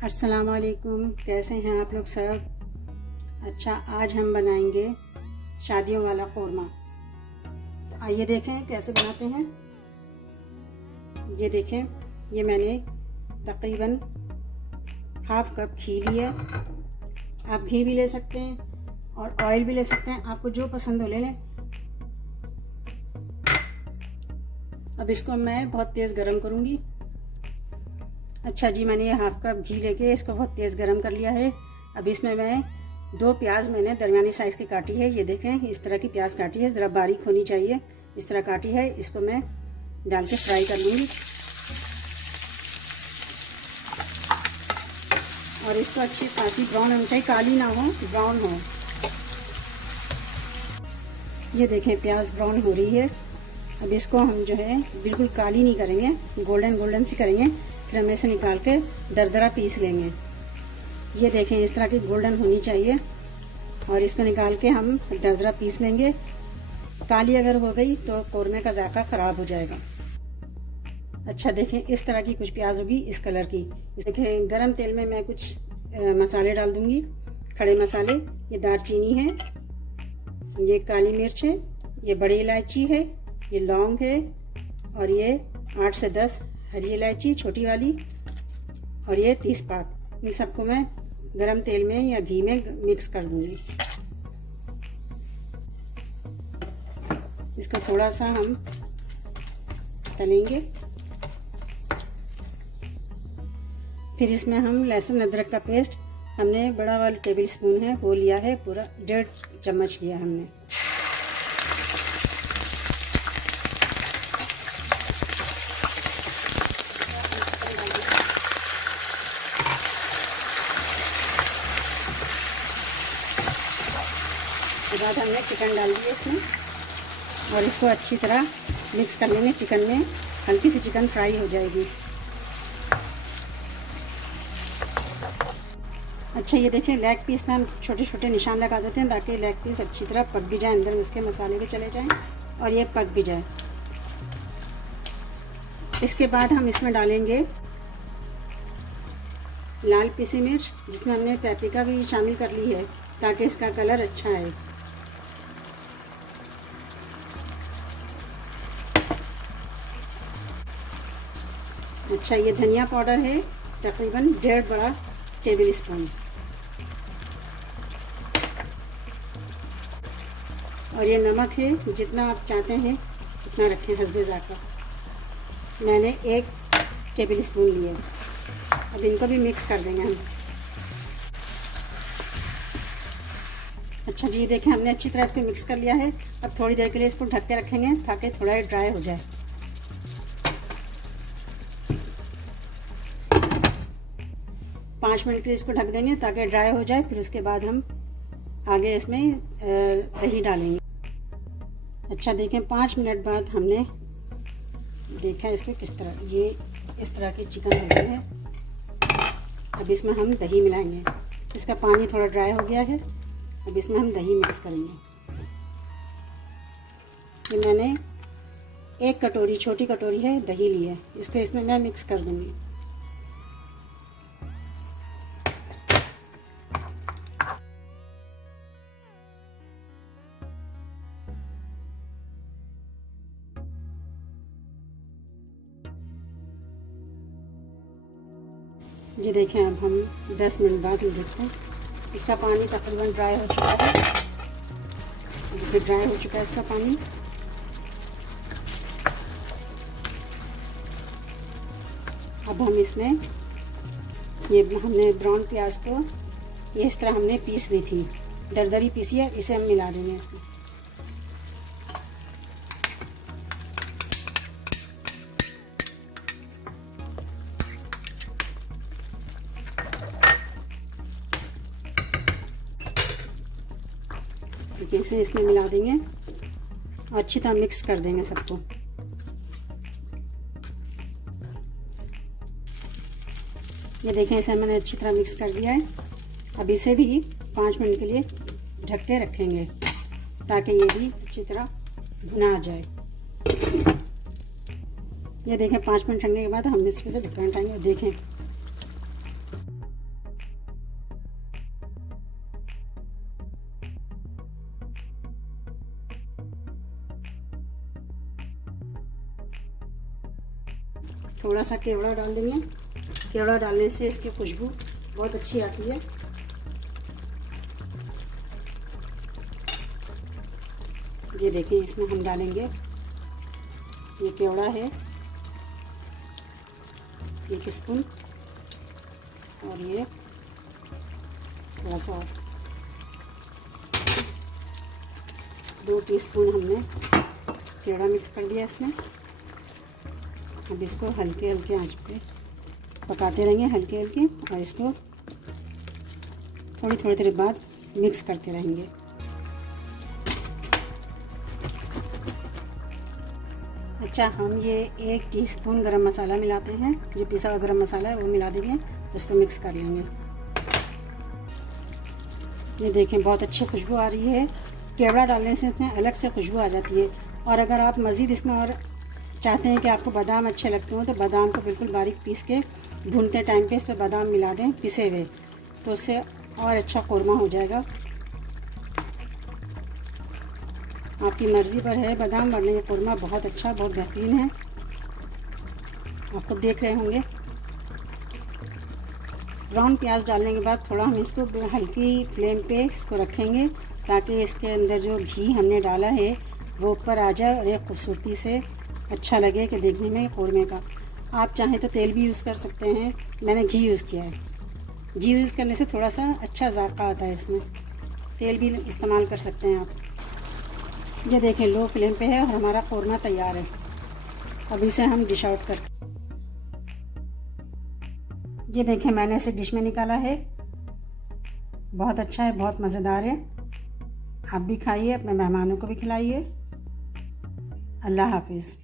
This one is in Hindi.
अस्सलाम वालेकुम, कैसे हैं आप लोग सब। अच्छा, आज हम बनाएंगे शादियों वाला क़ोरमा। तो आइए देखें कैसे बनाते हैं। ये देखें, ये मैंने तकरीबन हाफ कप घी लिया। आप घी भी ले सकते हैं और ऑयल भी ले सकते हैं, आपको जो पसंद हो ले लें। अब इसको मैं बहुत तेज़ गरम करूँगी। अच्छा जी, मैंने ये हाफ कप घी लेके इसको बहुत तेज़ गरम कर लिया है। अब इसमें मैं 2 प्याज मैंने दरमियानी साइज़ की काटी है। ये देखें, इस तरह की प्याज काटी है, ज़रा बारीक होनी चाहिए, इस तरह काटी है। इसको मैं डाल के फ्राई कर लूँगी और इसको अच्छी खासी ब्राउन होनी चाहिए, काली ना हो, ब्राउन हो। ये देखें, प्याज ब्राउन हो रही है। अब इसको हम जो है बिल्कुल काली नहीं करेंगे, गोल्डन गोल्डन सी करेंगे। फिर हम इसे निकाल के दरदरा पीस लेंगे। ये देखें, इस तरह की गोल्डन होनी चाहिए और इसको निकाल के हम दरदरा पीस लेंगे। काली अगर हो गई तो क़ोरमे का जायका ख़राब हो जाएगा। अच्छा देखें, इस तरह की कुछ प्याज होगी, इस कलर की। देखें, गरम तेल में मैं कुछ मसाले डाल दूँगी, खड़े मसाले। ये दालचीनी है, ये काली मिर्च है, ये बड़ी इलायची है, ये लौंग है और ये 8 से 10 हरी इलायची छोटी वाली और ये तेज़पात। इन सबको मैं गरम तेल में या घी में मिक्स कर दूंगी। इसको थोड़ा सा हम तलेंगे। फिर इसमें हम लहसुन अदरक का पेस्ट, हमने बड़ा वाला टेबल स्पून है वो लिया है, पूरा 1.5 चम्मच लिया हमने। उसके बाद हमने चिकन डाल दिया इसमें और इसको अच्छी तरह मिक्स कर लेंगे। चिकन में हल्की सी चिकन फ्राई हो जाएगी। अच्छा, ये देखें, लेग पीस में हम छोटे छोटे निशान लगा देते हैं ताकि लेग पीस अच्छी तरह पक भी जाए, अंदर में इसके मसाले भी चले जाएं और ये पक भी जाए। इसके बाद हम इसमें डालेंगे लाल पीसी मिर्च, जिसमें हमने पेपरिका भी शामिल कर ली है ताकि इसका कलर अच्छा आए। अच्छा, ये धनिया पाउडर है, तकरीबन 1.5 बड़ा टेबल स्पून। और ये नमक है, जितना आप चाहते हैं उतना रखें, हस्बे ज़ायक़ा। मैंने 1 टेबल स्पून लिए। अब इनको भी मिक्स कर देंगे हम। अच्छा जी, देखें, हमने अच्छी तरह इसको मिक्स कर लिया है। अब थोड़ी देर के लिए इसको ढक के रखेंगे ताकि थोड़ा ड्राई हो जाए। 5 मिनट के लिए इसको ढक देंगे ताकि ड्राई हो जाए। फिर उसके बाद हम आगे इसमें दही डालेंगे। अच्छा देखें, 5 मिनट बाद हमने देखा इसको किस तरह, ये इस तरह की चिकन हो गई है। अब इसमें हम दही मिलाएंगे। इसका पानी थोड़ा ड्राई हो गया है। अब इसमें हम दही मिक्स करेंगे। ये मैंने 1 कटोरी, छोटी कटोरी है, दही ली है। इसको इसमें मैं मिक्स कर दूँगी। ये देखें, अब हम 10 मिनट बाद देखते हैं, इसका पानी तकरीबन ड्राई हो चुका है। देखिए, ड्राई हो चुका है इसका पानी। अब हम इसमें ये हमने ब्राउन प्याज को ये इस तरह हमने पीस ली थी, दरदरी पीसी है, इसे हम मिला देंगे इसमें। इसे इसमें मिला देंगे और अच्छी तरह मिक्स कर देंगे सबको। ये देखें, इसे मैंने अच्छी तरह मिक्स कर दिया है। अब इसे भी 5 मिनट के लिए ढक के रखेंगे ताकि ये भी अच्छी तरह भुना जाए। ये देखें 5 मिनट ठंडने के बाद हम इसमें से ढक्कन हटाएंगे। देखें थोड़ा सा केवड़ा डाल देंगे। केवड़ा डालने से इसकी खुशबू बहुत अच्छी आती है। ये देखिए, इसमें हम डालेंगे, ये केवड़ा है 1 स्पून, और ये थोड़ा सा 2 टीस्पून हमने केवड़ा मिक्स कर दिया इसमें। अब इसको हल्के हल्के आंच पे पकाते रहेंगे, हल्के हल्के, और इसको थोड़ी थोड़ी देर बाद मिक्स करते रहेंगे। अच्छा, हम ये 1 टीस्पून गरम मसाला मिलाते हैं, जो पिसा हुआ गरम मसाला है वो मिला देंगे, उसको मिक्स कर लेंगे। ये देखें, बहुत अच्छी खुशबू आ रही है। केवड़ा डालने से इसमें अलग से खुशबू आ जाती है। और अगर आप मज़ीद इसमें और चाहते हैं कि आपको बादाम अच्छे लगते हो, तो बादाम को बिल्कुल बारीक पीस के भूनते टाइम पे इस पर बादाम मिला दें पिसे हुए, तो उससे और अच्छा कोरमा हो जाएगा। आपकी मर्ज़ी पर है, बादाम वरना ये कोरमा बहुत अच्छा, बहुत बेहतरीन है। आप खुद देख रहे होंगे। ब्राउन प्याज डालने के बाद थोड़ा हम इसको हल्की फ्लेम पे इसको रखेंगे, ताकि इसके अंदर जो घी हमने डाला है वो ऊपर आ जाए और एक खूबसूरती से अच्छा लगे कि देखने में कोरमे का। आप चाहें तो तेल भी यूज़ कर सकते हैं, मैंने घी यूज़ किया है। घी यूज़ करने से थोड़ा सा अच्छा जायका आता है इसमें। तेल भी इस्तेमाल कर सकते हैं आप। ये देखें, लो फ्लेम पे है और हमारा कोरमा तैयार है। अब इसे हम डिश आउट करते हैं। ये देखें, मैंने इसे डिश में निकाला है। बहुत अच्छा है, बहुत मज़ेदार है। आप भी खाइए, अपने मेहमानों को भी खिलाइए। अल्लाह हाफिज़।